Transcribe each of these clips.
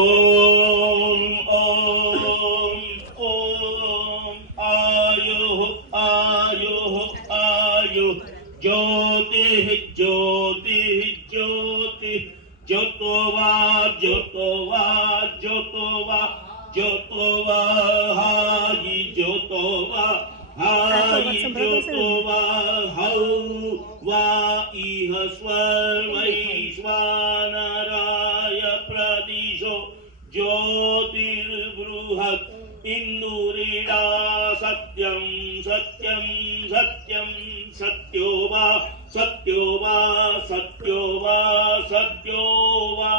ओम ओम ओम आयो आयो आयो ज्योति ज्योति ज्योति ज्योतोवा ज्योतोवा ज्योतोवा ज्योतोवा हायि ज्योतोवा हायि ज्योतोवा हौ वा इह स्वैश्वानराय प्रदिशो ज्योतिर्बृहत् इंदुरीडा सत्यं सत्यं सत्यं सत्यो वा सत्यो वा सत्यो वा सत्यो वा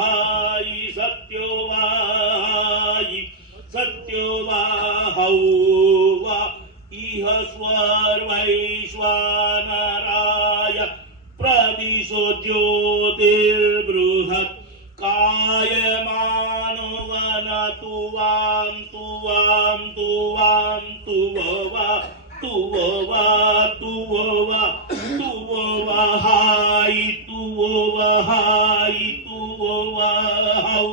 हायि सत्यो वा हायि सत्यो वा हौ वा इह स्वर्वैश्वानराय प्रदिशो ज्योतिर्बृहत् कायमानो वनतु वां तुवां तुवां तुववा तुववा तुववा तुववा हायि तुववा हायि तुववा हौ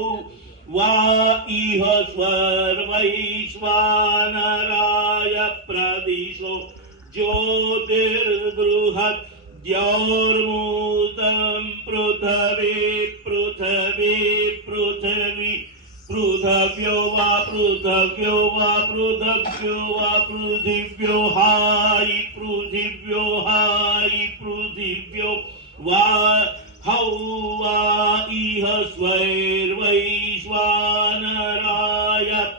वा इह स्वर्वैश्वानराय प्रदिशो ज्योतिर्बृहत् द्यौर्मूतं पृथ्वी पृथ्वी पृथ्वी पृथव्यो वा पृथव्यो वा पृथव्यो वा पृथिव्यो हायि पृथिव्यो हायि पृथिव्यो वा हौ वा इह स्वैर्वैश्वानराय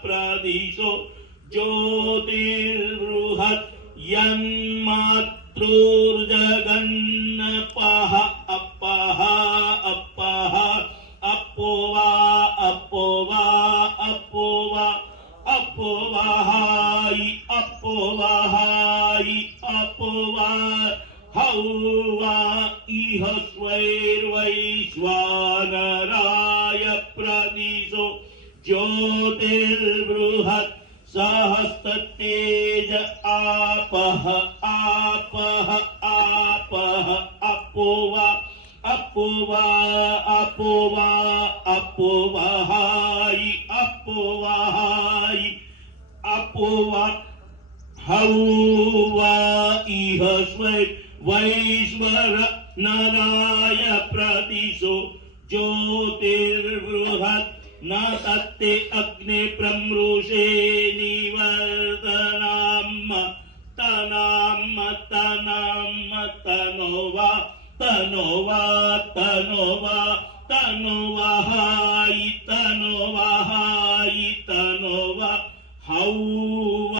प्रदिशो ज्योतिर्बृहत् यन्मातृर्जगन्नपः अपः अपः अपोवा अपोवा अपोवा अपोवा हायि अपोवा हायि अपोवा हौ वा इह स्वैर्वैश्वानराय प्रदिशो ज्योतिर्बृहत् सहस्रतेज आपः आपः आपः अपोवा अपोवा अपोवा अपोवा हायि अपोवा हायि अपोवा हौ वा इह वैश्वर नराय प्रदिशो ज्योतिर्बृहत् न तत्ते अग्ने प्रमृषे निवर्तनाम तनाम तनाम तनोवा तनोवा तनोवा तनोवा हायि तनोवा हायि तनोवा हौ